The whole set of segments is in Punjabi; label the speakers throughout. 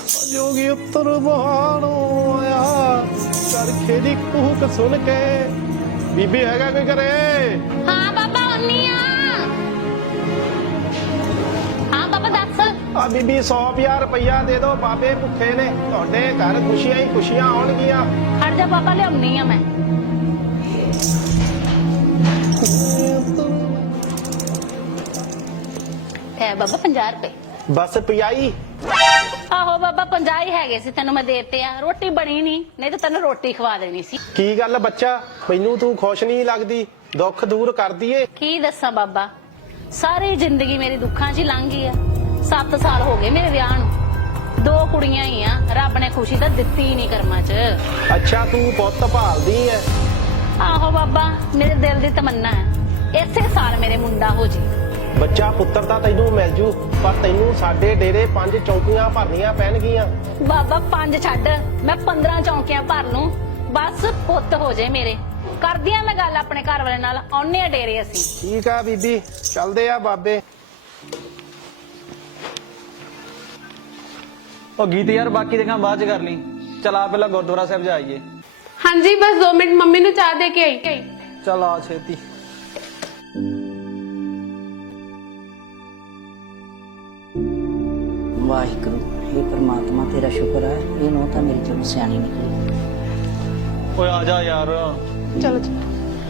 Speaker 1: ਜੋਗੀ ਉੱਤਰ ਬਹਾਣੋਂ ਆਇਆ ਚਰਖੇ ਦੀ ਕੂਕ ਸੁਣ ਕੇ। ਬੀਬੀ ਹੈਗਾ ਕੋਈ ਘਰੇ?
Speaker 2: ਹਾਂ ਬਾਬਾ ਹੁੰਨੀ ਆ। ਹਾਂ ਬਾਬਾ ਦੱਸ।
Speaker 1: ਆ ਬੀਬੀ 100 ਰੁਪਇਆ ਦੇ ਦਿਓ, ਬਾਬੇ ਭੁੱਖੇ ਨੇ, ਤੁਹਾਡੇ ਘਰ ਖੁਸ਼ੀਆਂ ਹੀ ਖੁਸ਼ੀਆਂ ਆਉਣਗੀਆਂ।
Speaker 2: ਹਟ ਜਾ ਬਾਬਾ, ਲਿਆਉਣੀ ਆ ਮੈਂ। ਹੈ ਬਾਬਾ 50 ਰੁਪਏ।
Speaker 1: ਬਸ ਪਿਆਈ।
Speaker 2: ਆਹੋ ਬਾਬਾ 50 ਹੀ ਹੈਗੇ ਸੀ, ਤੈਨੂੰ ਮੈਂ ਦੇਤੇ ਆ। ਰੋਟੀ ਬਣੀ ਨਹੀਂ ਤਾਂ ਤੈਨੂੰ ਰੋਟੀ ਖਵਾ ਦੇਣੀ ਸੀ।
Speaker 1: ਕੀ ਗੱਲ ਬੱਚਾ, ਮੈਨੂੰ ਤੂੰ ਖੁਸ਼ ਨਹੀਂ ਲੱਗਦੀ? ਦੁੱਖ ਦੂਰ ਕਰ ਦਈਏ।
Speaker 2: ਕੀ ਦੱਸਾਂ ਬਾਬਾ, ਸਾਰੀ ਜ਼ਿੰਦਗੀ ਮੇਰੀ ਦੁੱਖਾਂ 'ਚ ਹੀ ਲੰਘ ਗਈ ਆ। 7 ਸਾਲ ਹੋ ਗਏ ਮੇਰੇ ਵਿਆਹ ਨੂੰ, 2 ਕੁੜੀਆਂ ਹੀ ਆ। ਰੱਬ ਨੇ ਖੁਸ਼ੀ ਤਾਂ ਦਿੱਤੀ ਨਹੀਂ ਕਰਮਾਂ 'ਚ।
Speaker 1: ਅੱਛਾ ਤੂੰ ਪੁੱਤ ਭਾਲਦੀ ਐ?
Speaker 2: ਆਹੋ ਬਾਬਾ, ਮੇਰੇ ਦਿਲ ਦੀ ਤਮੰਨਾ ਹੈ ਇਸੇ ਸਾਲ ਮੇਰੇ ਮੁੰਡਾ ਹੋ ਜੇ।
Speaker 1: ਬੱਚਾ ਪੁੱਤਰ ਤਾਂ ਤੈਨੂੰ ਮਿਲ ਜੂ, ਪਰ ਤੈਨੂੰ ਸਾਡੇ ਡੇਰੇ 5 ਚੌਂਕੀਆਂ ਭਰਨੀਆਂ ਪੈਣਗੀਆਂ।
Speaker 2: ਬਾਬਾ 5 ਛੱਡ, ਮੈਂ 15 ਚੌਂਕੀਆਂ ਭਰ ਲੂੰ, ਬਸ ਪੁੱਤ ਹੋ ਜੇ ਮੇਰੇ। ਕਰਦੀਆਂ ਮੈਂ ਗੱਲ ਆਪਣੇ ਘਰ ਵਾਲੇ ਨਾਲ, ਆਉਨੇ ਆ ਡੇਰੇ ਅਸੀਂ।
Speaker 1: ਠੀਕ ਆ ਬੀਬੀ, ਚੱਲਦੇ ਆ ਬਾਬੇ।
Speaker 3: ਉਹ ਗੀਤ ਯਾਰ ਬਾਕੀ ਦੇਖਾਂ ਬਾਅਦ ਚ ਕਰ ਲਈ। ਚਲ ਆ ਪਹਿਲਾਂ ਗੁਰਦੁਆਰਾ ਸਾਹਿਬ ਜਾਈਏ।
Speaker 4: ਹਾਂਜੀ ਬਸ 2 ਮਿੰਟ, ਮੰਮੀ ਨੂੰ ਚਾਹ ਦੇ ਕੇ ਆਈ।
Speaker 3: ਚਲ ਆ ਛੇਤੀ।
Speaker 5: ਵਾਹਿਗੁਰੂ हे परमात्मा तेरा शुक्र है ये नौ तो मेरी जरूर सियानी निकली।
Speaker 3: ਓਏ ਆ ਜਾ ਯਾਰ।
Speaker 4: चलो चलो।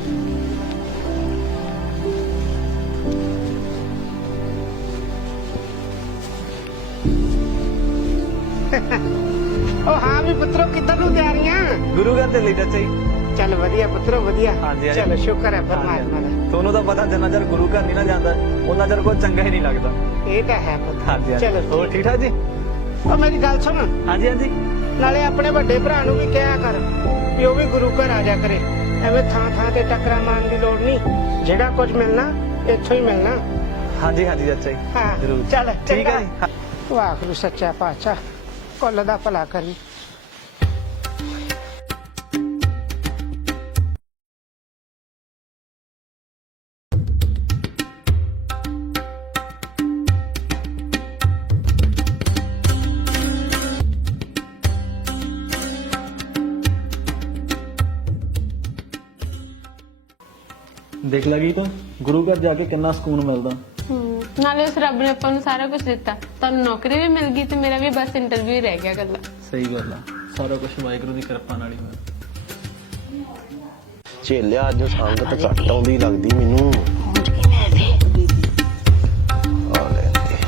Speaker 6: ਉਹ ਹਾਂ ਵੀ ਪੁੱਤਰੋ, ਕਿੱਧਰ ਨੂੰ ਤਿਆਰੀਆਂ?
Speaker 3: ਗੁਰੂ ਘਰ ਚੱਲੀ ਚਾਚਾ ਜੀ।
Speaker 6: ਚੱਲ ਵਧੀਆ ਪੁੱਤਰੋ, ਵਧੀਆ।
Speaker 3: ਹਾਂਜੀ, ਹਾਂਜੀ।
Speaker 6: ਚਲ ਸ਼ੁਕਰ ਹੈ ਪਰਮਾਤਮਾ ਦਾ।
Speaker 3: ਤੁਹਾਨੂੰ ਤਾਂ ਪਤਾ ਜਿੰਨਾ ਚਿਰ ਗੁਰੂ ਘਰ ਨਹੀਂ ਨਾ ਜਾਂਦਾ ਉਹਨਾਂ ਚਿਰ ਕੋਈ ਚੰਗਾ ਹੀ ਨਹੀਂ ਲੱਗਦਾ।
Speaker 6: ਇਹ ਤਾਂ ਹੈ ਪੁੱਤ।
Speaker 3: ਹਾਂਜੀ ਹਾਂਜੀ।
Speaker 6: ਚਲੋ
Speaker 3: ਹੋਰ ਠੀਕ ਠਾਕ ਜੀ?
Speaker 6: ਉਹ ਮੇਰੀ ਗੱਲ ਸੁਣ,
Speaker 3: ਹਾਂਜੀ ਹਾਂਜੀ।
Speaker 6: ਨਾਲੇ ਆਪਣੇ ਵੱਡੇ ਭਰਾ ਨੂੰ ਵੀ ਕਿਹਾ ਕਰ ਵੀ ਉਹ ਵੀ ਗੁਰੂ ਘਰ ਆ ਜਾ ਕਰੇ। ਐਵੇਂ ਥਾਂ ਥਾਂ ਤੇ ਟੱਕਰਾਂ ਮਾਰਨ ਦੀ ਲੋੜ ਨਹੀਂ, ਜਿਹੜਾ ਕੁਝ ਮਿਲਣਾ ਇੱਥੋਂ ਹੀ ਮਿਲਣਾ।
Speaker 3: ਹਾਂਜੀ ਹਾਂਜੀ ਚਾਚਾ ਜੀ।
Speaker 6: ਹਾਂ
Speaker 3: ਜ਼ਰੂਰ।
Speaker 6: ਚੱਲ
Speaker 3: ਠੀਕ ਹੈ
Speaker 6: ਚੰਗਾ।
Speaker 3: ਜੀ।
Speaker 6: ਵਾਹਿਗੁਰੂ ਸੱਚਾ ਪਾਤਸ਼ਾਹ ਕੁੱਲ ਦਾ ਭਲਾ ਕਰੀ।
Speaker 3: ਦੇਖ ਲਗੀ ਤੂੰ ਗੁਰੂ ਘਰ ਜਾ ਕੇ ਕਿੰਨਾ ਸਕੂਨ ਮਿਲਦਾ।
Speaker 4: ਨਾਲੇ ਉਸ ਰੱਬ ਨੇ ਆਪਾਂ ਨੂੰ ਸਾਰਾ ਕੁਝ ਦਿੱਤਾ। ਤੁਹਾਨੂੰ ਨੌਕਰੀ ਵੀ ਮਿਲ ਗਈ ਤੇ ਮੇਰਾ ਵੀ ਬਸ ਇੰਟਰਵਿਊ ਹੀ ਰਹਿ ਗਿਆ ਗੱਲਾਂ।
Speaker 3: ਸਹੀ ਗੱਲ ਆ, ਸਾਰਾ ਕੁਝ ਵਾਹਿਗੁਰੂ ਦੀ ਕਿਰਪਾ ਨਾਲ ਹੀ ਹੋਇਆ।
Speaker 1: ਝੇਲਿਆ ਅੱਜ ਸੰਗਤ ਘੱਟ ਆਉਂਦੀ ਲੱਗਦੀ ਮੈਨੂੰ।
Speaker 2: ਪਹੁੰਚ ਗਈ ਮੈਂ ਤੇ।
Speaker 1: ਆ ਲੈ ਤੇ।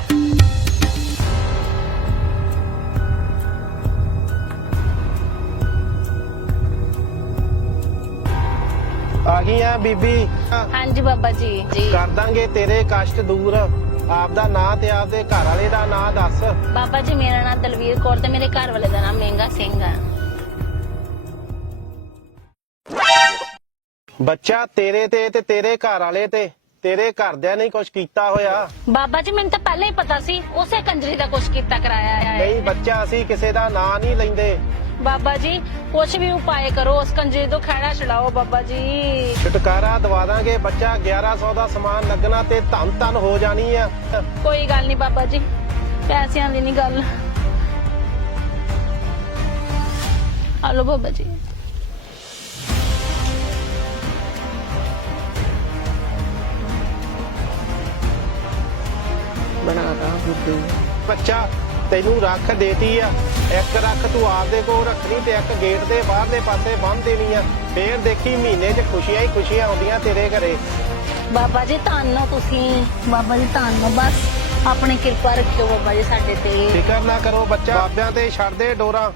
Speaker 1: ਆ ਗਈ ਆ ਬੀਬੀ।
Speaker 2: ਹਾਂਜੀ ਬਾਬਾ ਜੀ ਜੀ।
Speaker 1: ਕਰ ਦਾਂਗੇ ਤੇਰੇ ਕਸ਼ਟ ਦੂਰ। ਆਪਦਾ ਨਾਂ ਤੇ ਆਪਦੇ ਘਰ ਵਾਲੇ ਦਾ ਨਾਂ ਦੱਸ।
Speaker 2: ਬਾਬਾ ਜੀ ਮੇਰਾ ਨਾਮ ਦਲਵੀਰ ਕੌਰ ਤੇ ਮੇਰੇ ਘਰ ਵਾਲੇ ਦਾ ਨਾਮ ਮਹਿੰਗਾ ਸਿੰਘ ਆ।
Speaker 1: ਬੱਚਾ ਤੇਰੇ ਤੇ ਤੇਰੇ ਘਰ ਵਾਲੇ ਤੇ ਤੇਰੇ ਘਰਦਿਆਂ ਨੇ ਕੁਝ ਕੀਤਾ ਹੋਇਆ।
Speaker 2: ਬਾਬਾ ਜੀ ਮੈਨੂੰ ਤਾਂ ਪਹਿਲਾਂ ਹੀ ਪਤਾ ਸੀ, ਉਸੇ ਕੰਜਰੀ ਦਾ ਕੁਛ ਕੀਤਾ ਕਰਾਇਆ ਹੈ।
Speaker 1: ਨਹੀਂ ਬੱਚਾ, ਅਸੀਂ ਕਿਸੇ ਦਾ ਨਾਂ ਨਹੀਂ ਲੈਂਦੇ।
Speaker 2: ਬਾਬਾ ਜੀ ਕੁਛ ਵੀ ਉਪਾਏ ਕਰੋ, ਉਸ ਕੰਜਰੀ ਤੋਂ ਖਹਿੜਾ ਛਡਾਓ ਬਾਬਾ ਜੀ।
Speaker 1: ਛੁਟਕਾਰਾ ਦਵਾ ਦਾਂਗੇ ਬੱਚਾ। 1100 ਦਾ ਸਮਾਨ ਲੱਗਣਾ ਤੇ ਧੰਨ ਧੰਨ ਹੋ ਜਾਣੀ ਆ।
Speaker 2: ਕੋਈ ਗੱਲ ਨਹੀਂ ਬਾਬਾ ਜੀ, ਪੈਸਿਆਂ ਦੀ ਨਹੀਂ ਗੱਲ। ਹਲੋ ਬਾਬਾ ਜੀ।
Speaker 6: ਬਣਾ ਦਾ ਬੁੱਧੂ।
Speaker 1: ਬੱਚਾ ਤੈਨੂੰ ਰੱਖ ਦੇਤੀ ਆ, ਇੱਕ ਰੱਖ ਤੂੰ ਆਪਦੇ ਕੋਲ ਰੱਖਣੀ ਤੇ ਇੱਕ ਗੇਟ ਦੇ ਬਾਹਰਲੇ ਪਾਸੇ ਬੰਨ੍ਹ ਦੇਣੀ ਆ। ਫੇਰ ਦੇਖੀ ਮਹੀਨੇ 'ਚ ਖੁਸ਼ੀਆਂ ਹੀ ਖੁਸ਼ੀਆਂ ਆਉਂਦੀਆਂ ਤੇਰੇ ਘਰੇ।
Speaker 2: ਬਾਬਾ ਜੀ ਧੰਨੋ ਤੁਸੀਂ, ਬਾਬਾ ਜੀ ਧੰਨੋ। ਬਸ ਆਪਣੀ ਕਿਰਪਾ ਰੱਖਿਓ ਬਾਬਾ ਜੀ ਸਾਡੇ ਤੇ।
Speaker 1: ਫਿਕਰ ਨਾ ਕਰੋ ਬੱਚਾ, ਬਾਬਿਆਂ ਤੇ ਛੱਡ ਦੇ ਡੋਰਾ।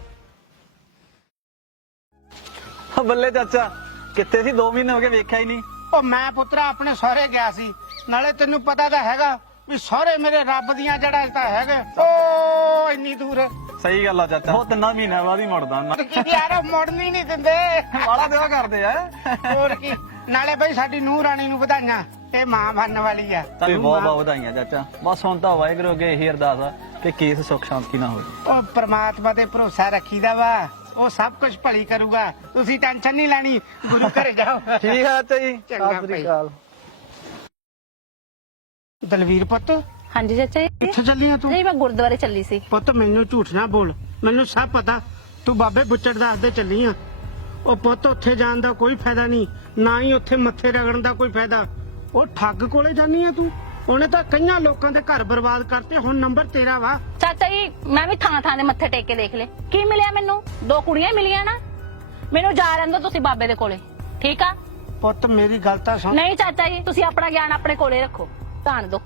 Speaker 3: ਬੱਲੇ ਚਾਚਾ, ਕਿੱਥੇ ਸੀ? 2 ਮਹੀਨੇ ਹੋ ਗਏ, ਵੇਖਿਆ ਹੀ ਨਹੀਂ।
Speaker 6: ਉਹ ਮੈਂ ਪੁੱਤਰਾ ਆਪਣੇ ਸਹੁਰੇ ਗਿਆ ਸੀ। ਨਾਲੇ ਤੈਨੂੰ ਪਤਾ ਤਾਂ ਹੈਗਾ ਵੀ ਸਹੁਰੇ ਮੇਰੇ ਰੱਬ ਦੀਆਂ ਜੜ੍ਹਾਂ ਤਾਂ ਹੈਗੇ ਓ ਇੰਨੀ ਦੂਰ।
Speaker 3: ਸਹੀ ਗੱਲ ਆ ਚਾਚਾ, ਉਹ 3 ਮਹੀਨਿਆਂ ਬਾਅਦ ਹੀ ਮੁੜਦਾ ਮੈਂ।
Speaker 6: ਕੀ ਯਾਰ ਮੁੜਨੀ ਨਹੀਂ ਦਿੰਦੇ।
Speaker 3: ਬਾਲਾ ਦੇਵਾ ਕਰਦੇ ਆ।
Speaker 6: ਹੋਰ ਕੀ। ਨਾਲੇ ਬਈ ਸਾਡੀ ਨੂੰਹ ਰਾਣੀ ਨੂੰ ਵਧਾਈਆਂ, ਇਹ ਮਾਂ ਬਣਨ ਵਾਲੀ ਆ।
Speaker 3: ਤੁਹਾਨੂੰ ਬਹੁਤ ਬਹੁਤ ਵਧਾਈਆਂ ਚਾਚਾ। ਬਸ ਹੁਣ ਤਾਂ ਵਾਹਿਗੁਰੂ ਅੱਗੇ ਇਹੀ ਅਰਦਾਸ ਆ ਕਿ ਕੇਸ ਸੁੱਖ ਸ਼ਾਂਤੀ ਨਾ ਹੋਵੇ।
Speaker 6: ਉਹ ਪ੍ਰਮਾਤਮਾ ਤੇ ਭਰੋਸਾ ਰੱਖੀਦਾ ਵਾ, ਉਹ ਸਭ ਕੁਝ ਭਲੀ ਕਰੂਗਾ। ਤੁਸੀਂ ਟੈਨਸ਼ਨ ਨਹੀਂ ਲੈਣੀ, ਗੁਰੂ ਘਰੇ ਜਾਓ।
Speaker 3: ਠੀਕ ਆ ਚਾਚਾ ਜੀ।
Speaker 6: ਚੰਗਾ
Speaker 3: ਸਤਿ ਸ੍ਰੀ
Speaker 6: ਭਾਈ।
Speaker 3: ਅਕਾਲ।
Speaker 6: ਦਲਵੀਰ ਪੁੱਤ
Speaker 2: ਹਾਂਜੀ ਚਾਚਾ ਜੀ।
Speaker 6: ਕਿੱਥੇ ਚੱਲੀ ਆ ਤੂੰ?
Speaker 2: ਜੀ ਮੈਂ ਗੁਰਦੁਆਰੇ ਚੱਲੀ ਸੀ।
Speaker 6: ਪੁੱਤ ਮੈਨੂੰ ਝੂਠ ਨਾ ਬੋਲ, ਮੈਨੂੰ ਸਭ ਪਤਾ ਤੂੰ ਬਾਬੇ ਬੁੱਚੜ ਦਾਸ ਦੇ ਚੱਲੀ ਆ। ਉਹ ਪੁੱਤ ਉੱਥੇ ਜਾਣ ਦਾ ਕੋਈ ਫਾਇਦਾ ਨਹੀਂ, ਨਾ ਹੀ ਉੱਥੇ ਮੱਥੇ ਰਗੜਨ ਦਾ ਕੋਈ ਫਾਇਦਾ। ਉਹ ਠੱਗ ਕੋਲੇ ਜਾਨੀ ਆ ਤੂੰ, ਉਹਨੇ ਤਾਂ ਕਈਆਂ ਲੋਕਾਂ ਦੇ ਘਰ ਬਰਬਾਦ ਕਰਤੇ। ਹੁਣ ਨੰਬਰ ਤੇਰਾ ਵਾ।
Speaker 2: ਚਾਚਾ ਜੀ ਮੈਂ ਵੀ ਥਾਂ ਥਾਂ ਦੇ ਮੱਥੇ ਟੇਕ ਕੇ ਦੇਖ ਲਏ, ਕੀ ਮਿਲਿਆ ਮੈਨੂੰ? 2 ਕੁੜੀਆਂ ਹੀ ਮਿਲੀਆਂ ਨਾ। ਮੈਨੂੰ ਜਾ ਰਹਿਣ ਦਿਓ ਤੁਸੀਂ ਬਾਬੇ ਦੇ ਕੋਲੇ, ਠੀਕ ਆ?
Speaker 6: ਪੁੱਤ ਮੇਰੀ ਗੱਲ ਤਾਂ ਸੁਣ।
Speaker 2: ਨਹੀਂ ਚਾਚਾ ਜੀ, ਤੁਸੀਂ ਆਪਣਾ ਗਿਆਨ ਆਪਣੇ ਕੋਲੇ ਰੱਖੋ, ਧਾਨ ਦਿਓ।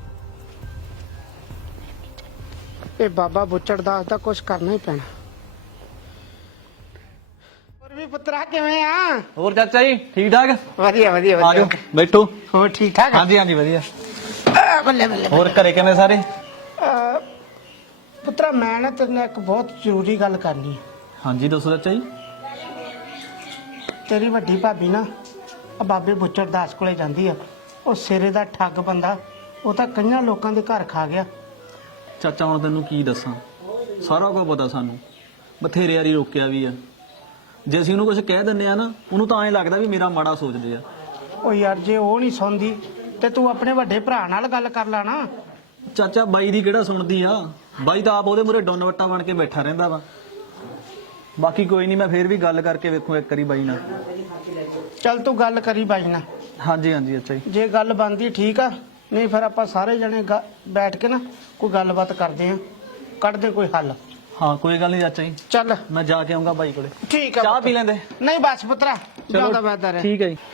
Speaker 6: ਇਹ ਬਾਬਾ ਬੁੱਚੜ ਦਾਸ ਦਾ ਕੁਝ ਕਰਨਾ ਹੀ ਪੈਣਾ। ਹੋਰ ਵੀ ਪੁੱਤਰਾ ਕਿਵੇਂ ਆ?
Speaker 3: ਹੋਰ ਚਾਚਾ ਜੀ ਠੀਕ ਠਾਕ?
Speaker 6: ਵਧੀਆ ਵਧੀਆ
Speaker 3: ਆ ਜਾਓ ਬੈਠੋ।
Speaker 6: ਹੋਰ ਠੀਕ ਠਾਕ?
Speaker 3: ਹਾਂਜੀ ਹਾਂਜੀ ਵਧੀਆ।
Speaker 6: ਬੱਲੇ ਬੱਲੇ।
Speaker 3: ਹੋਰ ਘਰੇ ਕਿਵੇਂ ਸਾਰੇ?
Speaker 6: ਪੁੱਤਰਾ ਮੈਂ ਨਾ ਤੇਰੇ ਨਾਲ ਇੱਕ ਬਹੁਤ ਜ਼ਰੂਰੀ ਗੱਲ ਕਰਨੀ ਹੈ।
Speaker 3: ਹਾਂਜੀ ਦੱਸੋ ਚਾਚਾ ਜੀ।
Speaker 6: ਤੇਰੀ ਵੱਡੀ ਭਾਬੀ ਨਾ ਆ ਬਾਬੇ ਬੁੱਚੜ ਦਾਸ ਕੋਲੇ ਜਾਂਦੀ ਆ। ਉਹ ਸਿਰੇ ਦਾ ਠੱਗ ਬੰਦਾ, ਉਹ ਤਾਂ ਕਈਆਂ ਲੋਕਾਂ ਦੇ ਘਰ ਖਾ ਗਿਆ।
Speaker 3: ਚਾਚਾ ਹੁਣ ਤੈਨੂੰ ਕੀ ਦੱਸਾਂ, ਸਾਰਾ ਕੁਝ ਪਤਾ ਸਾਨੂੰ, ਬਥੇਰੇ ਵਾਰੀ ਰੋਕਿਆ ਵੀ ਆ। ਜੇ ਅਸੀਂ ਉਹਨੂੰ ਕੁਝ ਕਹਿ ਦਿੰਦੇ ਆ ਨਾ, ਉਹਨੂੰ ਤਾਂ ਐਂ ਲੱਗਦਾ ਵੀ ਮੇਰਾ ਮਾੜਾ ਸੋਚਦੇ ਆ।
Speaker 6: ਉਹ ਯਾਰ ਜੇ ਉਹ ਨਹੀਂ ਸੁਣਦੀ ਤੇ ਤੂੰ ਆਪਣੇ ਵੱਡੇ ਭਰਾ ਨਾਲ ਗੱਲ ਕਰ ਲੈ ਨਾ।
Speaker 3: ਚਾਚਾ ਬਾਈ ਦੀ ਕਿਹੜਾ ਸੁਣਦੀ ਆ, ਬਾਈ ਤਾਂ ਆਪ ਉਹਦੇ ਮੂਹਰੇ ਡੋਨ ਵੱਟਾ ਬਣ ਕੇ ਬੈਠਾ ਰਹਿੰਦਾ ਵਾ। ਬਾਕੀ ਕੋਈ ਨਹੀਂ, ਮੈਂ ਫੇਰ ਵੀ ਗੱਲ ਕਰਕੇ ਵੇਖੂ ਇੱਕ ਵਾਰੀ ਬਾਈ ਨਾਲ।
Speaker 6: ਚੱਲ ਤੂੰ ਗੱਲ ਕਰੀ ਬਾਈ ਨਾਲ।
Speaker 3: ਹਾਂਜੀ ਹਾਂਜੀ ਅੱਛਾ ਜੀ।
Speaker 6: ਜੇ ਗੱਲ ਬਣਦੀ ਠੀਕ ਆ, ਨਹੀਂ ਫਿਰ ਆਪਾਂ ਸਾਰੇ ਜਣੇ ਬੈਠ ਕੇ ਨਾ ਕੋਈ ਗੱਲਬਾਤ ਕਰਦੇ ਆ, ਕੱਢਦੇ ਕੋਈ ਹੱਲ।
Speaker 3: ਹਾਂ ਕੋਈ ਗੱਲ ਨਹੀਂ ਚਾਚਾ ਜੀ,
Speaker 6: ਚੱਲ
Speaker 3: ਮੈਂ ਜਾ ਕੇ ਆਉਂਗਾ ਬਾਈ ਕੋਲੇ।
Speaker 6: ਠੀਕ ਆ।
Speaker 3: ਚਾਹ
Speaker 6: ਪੁੱਤ।
Speaker 3: ਪੀ ਲੈਂਦੇ?
Speaker 6: ਨਹੀਂ ਬਸ ਪੁੱਤਰਾ, ਜਿਆਦਾ ਵਾਦਾ ਰਹਿ।
Speaker 3: ਠੀਕ ਹੈ ਜੀ।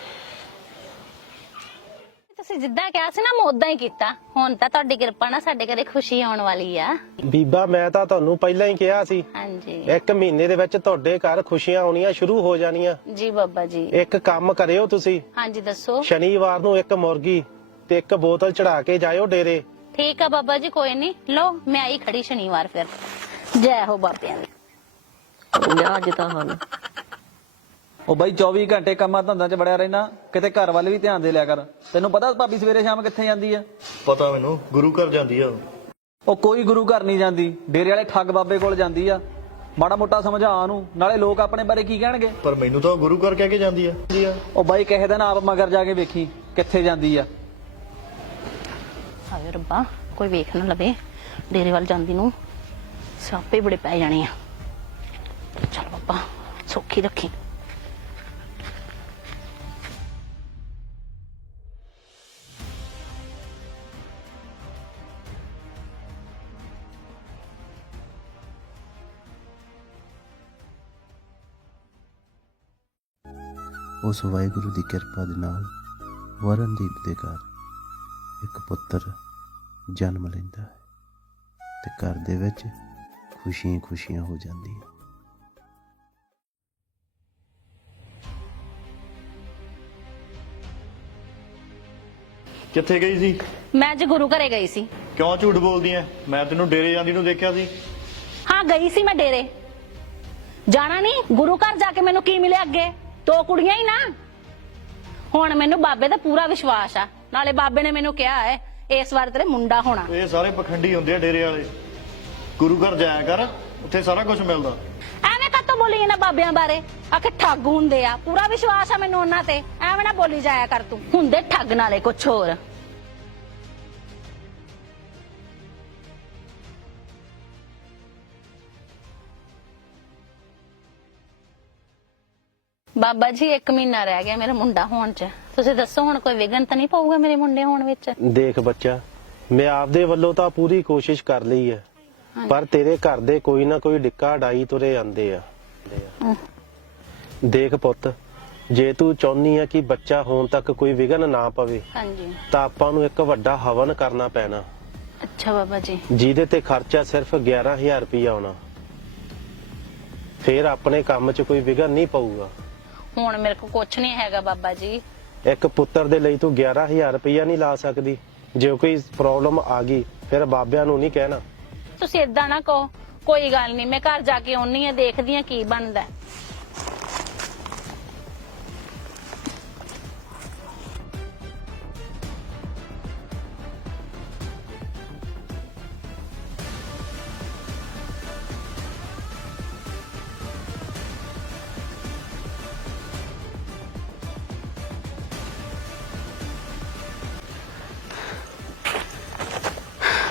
Speaker 2: ਤੁਸੀਂ ਜਿੱਦਾਂ ਕਿਹਾ ਸੀ ਨਾ ਮੈਂ ਉਦਾਂ ਹੀ ਕੀਤਾ। ਹੁਣ ਤਾਂ ਤੁਹਾਡੀ ਕਿਰਪਾ ਨਾਲ ਸਾਡੇ ਘਰੇ ਖੁਸ਼ੀ ਆਉਣ ਵਾਲੀ ਆ।
Speaker 1: ਬੀਬਾ ਮੈਂ ਤਾਂ ਤੁਹਾਨੂੰ ਪਹਿਲਾਂ ਹੀ ਕਿਹਾ ਸੀ,
Speaker 2: ਹਾਂਜੀ
Speaker 1: 1 ਮਹੀਨੇ ਦੇ ਵਿੱਚ ਤੁਹਾਡੇ ਘਰ ਖੁਸ਼ੀਆਂ ਆਉਣੀਆਂ ਸ਼ੁਰੂ ਹੋ ਜਾਣੀਆਂ।
Speaker 2: ਜੀ ਬਾਬਾ ਜੀ।
Speaker 1: ਇੱਕ ਕੰਮ ਕਰਿਓ ਤੁਸੀਂ,
Speaker 2: ਹਾਂਜੀ ਦੱਸੋ।
Speaker 1: ਸ਼ਨੀਵਾਰ ਨੂੰ 1 ਮੁਰਗੀ ਤੇ 1 ਬੋਤਲ ਚੜਾ ਕੇ ਜਾਇਓ ਡੇਰੇ।
Speaker 2: ਠੀਕ ਆ ਬਾਬਾ ਜੀ, ਕੋਈ ਨਹੀਂ। ਲੋ ਮੈਂ ਆਈ ਖੜੀ ਸ਼ਨੀਵਾਰ ਫਿਰ। ਜੈ ਹੋ ਬਾਬਿਆਂ ਦੀ।
Speaker 5: ਲਿਆ ਅੱਜ ਤਾਂ ਹਾਲ
Speaker 3: ਉਹ ਬਾਈ 24 ਘੰਟੇ ਕੰਮਾਂ ਧੰਦਾਂ 'ਚ ਵੜਿਆ ਰਹਿਣਾ, ਕਿਤੇ ਘਰ ਵੱਲ ਵੀ ਧਿਆਨ ਦੇ ਲਿਆ ਕਰ। ਤੈਨੂੰ ਪਤਾ ਭਾਬੀ ਸਵੇਰੇ ਸ਼ਾਮ ਕਿੱਥੇ ਜਾਂਦੀ ਆ?
Speaker 7: ਪਤਾ ਮੈਨੂੰ, ਗੁਰੂ ਘਰ ਜਾਂਦੀ ਆ।
Speaker 3: ਉਹ ਕੋਈ ਗੁਰੂ ਘਰ ਨਹੀਂ ਜਾਂਦੀ, ਡੇਰੇ ਵਾਲੇ ਠੱਗ ਬਾਬੇ ਕੋਲ ਜਾਂਦੀ ਆ। ਮਾੜਾ ਮੋਟਾ ਸਮਝਾ ਉਹਨੂੰ, ਨਾਲੇ ਲੋਕ ਆਪਣੇ ਬਾਰੇ ਕੀ ਕਹਿਣਗੇ।
Speaker 7: ਪਰ ਮੈਨੂੰ ਤਾਂ ਗੁਰੂ ਘਰ ਕਹਿ ਕੇ ਜਾਂਦੀ ਆ।
Speaker 3: ਉਹ ਬਾਈ ਕਿਸੇ ਦਿਨ ਆਪ ਮਗਰ ਜਾ ਕੇ ਵੇਖੀ ਕਿੱਥੇ ਜਾਂਦੀ ਆ।
Speaker 2: ਹਾਏ ਰੱਬਾ, ਕੋਈ ਵੇਖ ਨਾ ਲਵੇ ਡੇਰੇ ਵੱਲ ਜਾਂਦੀ ਨੂੰ, ਸਾਪੇ ਬੜੇ ਪੈ ਜਾਣੇ ਆ। ਚੱਲ ਬਾਬਾ ਸੌਖੀ ਰੱਖੀ।
Speaker 8: ਉਸ ਵਾਹਿਗੁਰੂ ਦੀ ਕਿਰਪਾ ਦੇ ਨਾਲ ਵਰਨਦੀਪ ਦੇ ਘਰ ਇੱਕ ਪੁੱਤਰ ਜਨਮ ਲੈਂਦਾ ਹੈ ਤੇ ਘਰ ਦੇ ਵਿੱਚ ਖੁਸ਼ੀਆਂ ਖੁਸ਼ੀਆਂ ਹੋ ਜਾਂਦੀਆਂ।
Speaker 7: ਕਿੱਥੇ ਗਈ ਸੀ?
Speaker 2: ਮੈਂ ਅੱਜ ਗੁਰੂ ਘਰੇ ਗਈ ਸੀ।
Speaker 7: ਕਿਉਂ ਝੂਠ ਬੋਲਦੀ ਐ? ਮੈਂ ਤੈਨੂੰ ਡੇਰੇ ਜਾਂਦੀ ਨੂੰ ਦੇਖਿਆ ਸੀ।
Speaker 2: ਹਾਂ ਗਈ ਸੀ ਮੈਂ ਡੇਰੇ। ਜਾਣਾ ਨਹੀਂ? ਗੁਰੂ ਘਰ ਜਾ ਕੇ ਮੈਨੂੰ ਕੀ ਮਿਲਿਆ ਅੱਗੇ? 2 ਕੁੜੀਆਂ ਹੀ ਨਾ। ਹੁਣ ਮੈਨੂੰ ਬਾਬੇ ਦਾ ਪੂਰਾ ਵਿਸ਼ਵਾਸ ਆ, ਨਾਲੇ ਬਾਬੇ ਨੇ ਮੈਨੂੰ ਕਿਹਾ ਹੈ ਇਸ ਵਾਰ ਤੇਰੇ ਮੁੰਡਾ ਹੋਣਾ।
Speaker 7: ਇਹ ਸਾਰੇ ਪਖੰਡੀ ਹੁੰਦੇ ਆ ਡੇਰੇ ਵਾਲੇ। ਗੁਰੂ ਘਰ ਜਾਇਆ ਕਰ, ਉੱਥੇ ਸਾਰਾ ਕੁਝ ਮਿਲਦਾ।
Speaker 2: ਐਵੇਂ ਕਾਤੋਂ ਬੋਲੀ ਇਹਨਾਂ ਬਾਬਿਆਂ ਬਾਰੇ? ਆਖੇ ਠੱਗ ਹੁੰਦੇ ਆ। ਪੂਰਾ ਵਿਸ਼ਵਾਸ ਆ ਮੈਨੂੰ ਉਹਨਾਂ ਤੇ, ਐਵੇਂ ਨਾ ਬੋਲੀ ਜਾਇਆ ਕਰ ਤੂੰ। ਹੁੰਦੇ ਠੱਗ ਨਾਲੇ ਕੁਛ ਹੋਰ। ਬਾਬਾ ਜੀ 1 ਮਹੀਨਾ ਰਹਿ ਗਿਆ ਮੇਰਾ ਮੁੰਡਾ ਹੋਣ ਚ। ਤੁਸੀਂ ਦੱਸੋ ਹੁਣ ਕੋਈ ਵਿਘਨ ਤਾਂ ਨਹੀਂ ਪਊਗਾ ਮੇਰੇ ਮੁੰਡੇ ਹੋਣ ਵਿੱਚ?
Speaker 1: ਦੇਖ ਬੱਚਾ, ਮੈਂ ਆਪਦੇ ਵੱਲੋਂ ਤਾਂ ਪੂਰੀ ਕੋਸ਼ਿਸ਼ ਕਰ ਲਈ ਹੈ, ਪਰ ਤੇਰੇ ਘਰ ਦੇ ਕੋਈ ਨਾ ਕੋਈ ਡਿੱਕਾ ਡਾਈ ਤੁਰੇ ਆਂਦੇ ਆ। ਦੇਖ ਪੁੱਤ, ਜੇ ਤੂੰ ਚਾਹੁੰਦੀ ਆ ਕਿ ਬੱਚਾ ਹੋਣ ਤੱਕ ਕੋਈ ਵਿਘਨ ਨਾ ਪਵੇ,
Speaker 2: ਹਾਂਜੀ
Speaker 1: ਤਾਂ ਆਪਾਂ ਨੂੰ ਇੱਕ ਵੱਡਾ ਹਵਨ ਕਰਨਾ ਪੈਣਾ।
Speaker 2: ਅੱਛਾ ਬਾਬਾ ਜੀ।
Speaker 1: ਜਿਹਦੇ ਤੇ ਖਰਚਾ ਸਿਰਫ 11,000 ਰੁਪਇਆ ਆਉਣਾ। ਫੇਰ ਆਪਣੇ ਕੰਮ 'ਚ ਕੋਈ ਵਿਘਨ ਨਹੀਂ ਪਊਗਾ।
Speaker 2: ਹੁਣ ਮੇਰੇ ਕੋਲ ਕੁਛ ਨਹੀਂ ਹੈਗਾ ਬਾਬਾ ਜੀ।
Speaker 1: ਇੱਕ ਪੁੱਤਰ ਦੇ ਲਈ ਤੂੰ 11,000 ਰੁਪਇਆ ਨਹੀਂ ਲਾ ਸਕਦੀ। ਜੇ ਕੋਈ ਪ੍ਰੋਬਲਮ ਆ ਗਈ ਫਿਰ ਬਾਬਿਆਂ ਨੂੰ ਨਹੀਂ ਕਹਿਣਾ।
Speaker 2: ਤੁਸੀਂ ਏਦਾਂ ਨਾ ਕਹੋ। ਕੋਈ ਗੱਲ ਨਹੀਂ, ਮੈਂ ਘਰ ਜਾ ਕੇ ਆਉਣੀ ਆ, ਦੇਖਦੀ ਆ ਕੀ ਬਣਦਾ।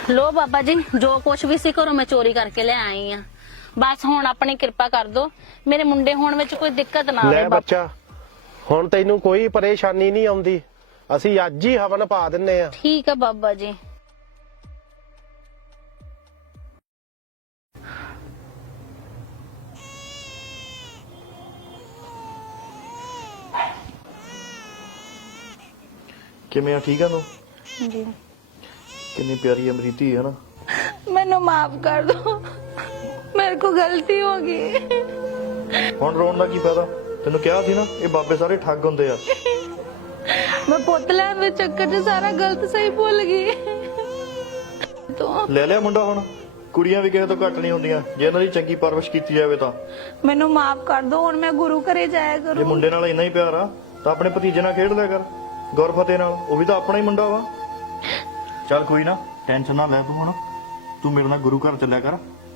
Speaker 2: ਲੋ ਬਾਬਾ ਜੀ, ਜੋ ਕੁਛ ਵੀ ਸੀ ਘਰੋਂ ਮੈਂ ਚੋਰੀ ਕਰਕੇ ਲੈ ਆਈ ਆ। ਬਸ ਹੁਣ ਆਪਣੀ ਕਿਰਪਾ ਕਰ ਦੋ, ਮੇਰੇ ਮੁੰਡੇ ਹੋਣ ਵਿੱਚ ਕੋਈ ਦਿੱਕਤ ਨਾ ਆਵੇ
Speaker 1: ਲੈ
Speaker 2: ਬਾਬਾ।
Speaker 1: ਬੱਚਾ, ਹੁਣ ਤੈਨੂੰ ਕੋਈ ਪਰੇਸ਼ਾਨੀ ਨਹੀਂ ਆਉਂਦੀ। ਅਸੀਂ ਅੱਜ ਹੀ ਹਵਨ ਪਾ ਦਿੰਨੇ ਆ।
Speaker 2: ਠੀਕ ਆ ਬਾਬਾ ਜੀ।
Speaker 7: ਕਿਵੇਂ ਆ? ਠੀਕ ਆ ਤੂੰ?
Speaker 2: ਜੀ
Speaker 7: ਕਿੰਨੀ ਪਿਆਰੀ ਆ ਮੇਰੀ ਧੀ ਹੈ ਨਾ।
Speaker 2: ਮੈਨੂੰ ਮਾਫ ਕਰ ਦੋ, ਮੇਰੇ ਕੋ ਗਲਤੀ ਹੋ ਗਈ।
Speaker 7: ਹੁਣ ਰੋਣ ਦਾ ਕੀ ਫਾਇਦਾ? ਤੈਨੂੰ ਕਿਹਾ ਸੀ ਨਾ, ਇਹ ਬਾਬੇ ਸਾਰੇ ਠੱਗ ਹੁੰਦੇ ਆ।
Speaker 2: ਮੈਂ ਪੁੱਤ ਲੈਣ ਦੇ ਚੱਕਰ 'ਚ ਸਾਰਾ ਗਲਤ ਸਹੀ ਭੁੱਲ ਗਈ। ਤੂੰ
Speaker 7: ਲੈ ਲਿਆ ਮੁੰਡਾ ਹੁਣ। ਕੁੜੀਆਂ ਵੀ ਕਿਸੇ ਤੋਂ ਘੱਟ ਨਹੀਂ ਹੁੰਦੀਆਂ ਜੇ ਇਹਨਾਂ ਦੀ ਚੰਗੀ ਪਰਵਰਿਸ਼ ਕੀਤੀ ਜਾਵੇ ਤਾਂ।
Speaker 2: ਮੈਨੂੰ ਮਾਫ ਕਰ ਦੋ, ਹੁਣ ਮੈਂ ਗੁਰੂ ਘਰੇ ਜਾਇਆ
Speaker 7: ਜੇ
Speaker 2: ਕਰੂੰ।
Speaker 7: ਮੁੰਡੇ ਨਾਲ ਇੰਨਾ ਹੀ ਪਿਆਰ ਆ ਤਾਂ ਆਪਣੇ ਭਤੀਜੇ ਨਾਲ ਖੇਡ ਲਿਆ ਕਰ, ਗੁਰਫਤਿਹ ਨਾਲ। ਉਹ ਵੀ ਤਾਂ ਆਪਣਾ ਹੀ ਮੁੰਡਾ ਵਾ। ਚੱਲ ਕੋਈ ਨਾ, ਟੈਨਸ਼ਨ ਨਾ ਲੈ ਤੂੰ। ਹੁਣ ਤੂੰ ਮੇਰੇ ਨਾਲ ਗੁਰੂ ਘਰ ਚੱਲਿਆ ਕਰ।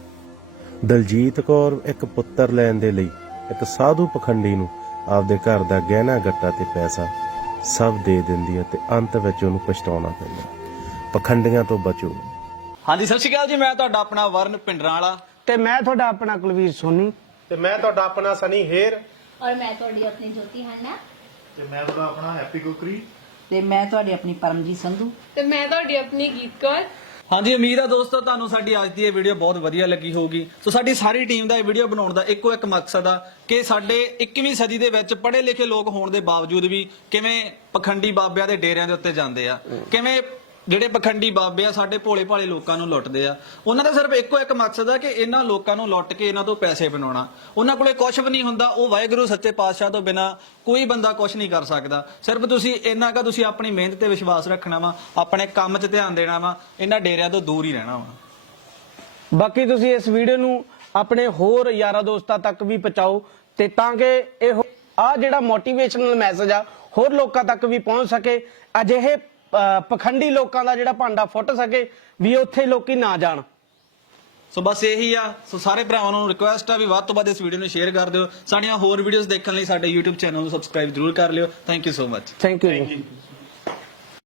Speaker 8: ਦਲਜੀਤ ਕੌਰ ਇੱਕ ਪੁੱਤਰ ਲੈਣ ਦੇ ਲਈ ਇੱਕ ਸਾਧੂ ਪਖੰਡੀ ਨੂੰ ਆਪਦੇ ਘਰ ਦਾ ਗਹਿਣਾ ਗੱਟਾ ਤੇ ਪੈਸਾ ਸਭ ਦੇ ਦਿੰਦੀ ਹੈ ਤੇ ਅੰਤ ਵਿੱਚ ਉਹਨੂੰ ਪਛਤਾਉਣਾ ਪੈਂਦਾ। ਪਖੰਡੀਆਂ ਤੋਂ ਬਚੋ।
Speaker 3: ਹਾਂਜੀ, ਸਤਿ ਸ਼੍ਰੀ ਅਕਾਲ ਜੀ। ਮੈਂ ਤੁਹਾਡਾ ਆਪਣਾ ਵਰਨ ਪਿੰਡਰਾਂ ਵਾਲਾ।
Speaker 6: ਤੇ ਮੈਂ ਤੁਹਾਡਾ ਆਪਣਾ ਕੁਲਵੀਰ ਸੋਨੀ।
Speaker 1: ਤੇ ਮੈਂ ਤੁਹਾਡਾ ਆਪਣਾ ਸਨੀ ਹੇਰ।
Speaker 2: ਔਰ ਮੈਂ ਤੁਹਾਡੀ ਆਪਣੀ ਜੋਤੀ ਹੰਨਾ।
Speaker 7: ਤੇ ਮੈਂ ਤੁਹਾਡਾ ਆਪਣਾ ਹੈਪੀ ਕੁਕਰੀ।
Speaker 5: ਤੇ ਮੈਂ ਤੁਹਾਡੀ ਆਪਣੀ ਪਰਮਜੀਤ ਸੰਧੂ।
Speaker 4: ਤੇ ਮੈਂ ਤੁਹਾਡੀ ਆਪਣੀ ਗੀਤ ਕੌਰ।
Speaker 3: ਹਾਂਜੀ, ਉਮੀਦ ਆ ਦੋਸਤੋ ਤੁਹਾਨੂੰ ਸਾਡੀ ਅੱਜ ਦੀ ਇਹ ਵੀਡੀਓ ਬਹੁਤ ਵਧੀਆ ਲੱਗੀ ਹੋਊਗੀ। ਸੋ ਸਾਡੀ ਸਾਰੀ ਟੀਮ ਦਾ ਇਹ ਵੀਡੀਓ ਬਣਾਉਣ ਦਾ ਇੱਕੋ ਇੱਕ ਮਕਸਦ ਆ ਕਿ ਸਾਡੇ 21ਵੀਂ ਸਦੀ ਦੇ ਵਿੱਚ ਪੜ੍ਹੇ ਲਿਖੇ ਲੋਕ ਹੋਣ ਦੇ ਬਾਵਜੂਦ ਵੀ ਕਿਵੇਂ ਪਖੰਡੀ ਬਾਬਿਆਂ ਦੇ ਡੇਰਿਆਂ ਦੇ ਉੱਤੇ ਜਾਂਦੇ ਆ, ਕਿਵੇਂ ਜਿਹੜੇ ਪਖੰਡੀ ਬਾਬੇ ਆ ਸਾਡੇ ਭੋਲੇ ਭਾਲੇ ਲੋਕਾਂ ਨੂੰ ਲੁੱਟਦੇ ਆ। ਉਹਨਾਂ ਦਾ ਸਿਰਫ ਇੱਕੋ ਇੱਕ ਮਕਸਦ ਆ ਕਿ ਇਹਨਾਂ ਲੋਕਾਂ ਨੂੰ ਲੁੱਟ ਕੇ ਇਹਨਾਂ ਤੋਂ ਪੈਸੇ ਬਣਾਉਣਾ। ਉਹਨਾਂ ਕੋਲੇ ਕੁਝ ਵੀ ਨਹੀਂ ਹੁੰਦਾ। ਉਹ ਵਾਹਿਗੁਰੂ ਸੱਚੇ ਪਾਤਸ਼ਾਹ ਤੋਂ ਬਿਨਾ ਕੋਈ ਬੰਦਾ ਕੁਝ ਨਹੀਂ ਕਰ ਸਕਦਾ। ਸਿਰਫ ਤੁਸੀਂ ਇੰਨਾ ਕੁ ਤੁਸੀਂ ਆਪਣੀ ਮਿਹਨਤ ਤੇ ਵਿਸ਼ਵਾਸ ਰੱਖਣਾ ਵਾ, ਆਪਣੇ ਕੰਮ 'ਚ ਧਿਆਨ ਦੇਣਾ ਵਾ, ਇਹਨਾਂ ਡੇਰਿਆਂ ਤੋਂ ਦੂਰ ਹੀ ਰਹਿਣਾ ਵਾ।
Speaker 6: ਬਾਕੀ ਤੁਸੀਂ ਇਸ ਵੀਡੀਓ ਨੂੰ ਆਪਣੇ ਹੋਰ ਯਾਰਾਂ ਦੋਸਤਾਂ ਤੱਕ ਵੀ ਪਹੁੰਚਾਓ ਤੇ ਤਾਂ ਕਿ ਇਹ ਜਿਹੜਾ ਮੋਟੀਵੇਸ਼ਨਲ ਮੈਸੇਜ ਆ ਹੋਰ ਲੋਕਾਂ ਤੱਕ ਵੀ ਪਹੁੰਚ ਸਕੇ। ਅਜਿਹੇ ਪਖੰਡੀ ਲੋਕਾਂ ਦਾ ਜਿਹੜਾ ਭਾਂਡਾ ਫੁੱਟ ਸਕੇ ਵੀ ਉੱਥੇ ਲੋਕੀ ਨਾ ਜਾਣ।
Speaker 3: ਸੋ ਬਸ ਇਹੀ ਆ। ਸੋ ਸਾਰੇ ਭਰਾਵਾਂ ਨੂੰ ਰਿਕੁਐਸਟ ਆ ਵੀ ਵੱਧ ਤੋਂ ਵੱਧ ਇਸ ਵੀਡੀਓ ਨੂੰ ਸ਼ੇਅਰ ਕਰ ਦਿਓ। ਸਾਡੀਆਂ ਹੋਰ ਵੀਡੀਓਜ਼ ਦੇਖਣ ਲਈ ਸਾਡੇ YouTube ਚੈਨਲ ਨੂੰ ਸਬਸਕ੍ਰਾਈਬ ਜ਼ਰੂਰ ਕਰ ਲਿਓ। Thank you so much.
Speaker 6: Thank you.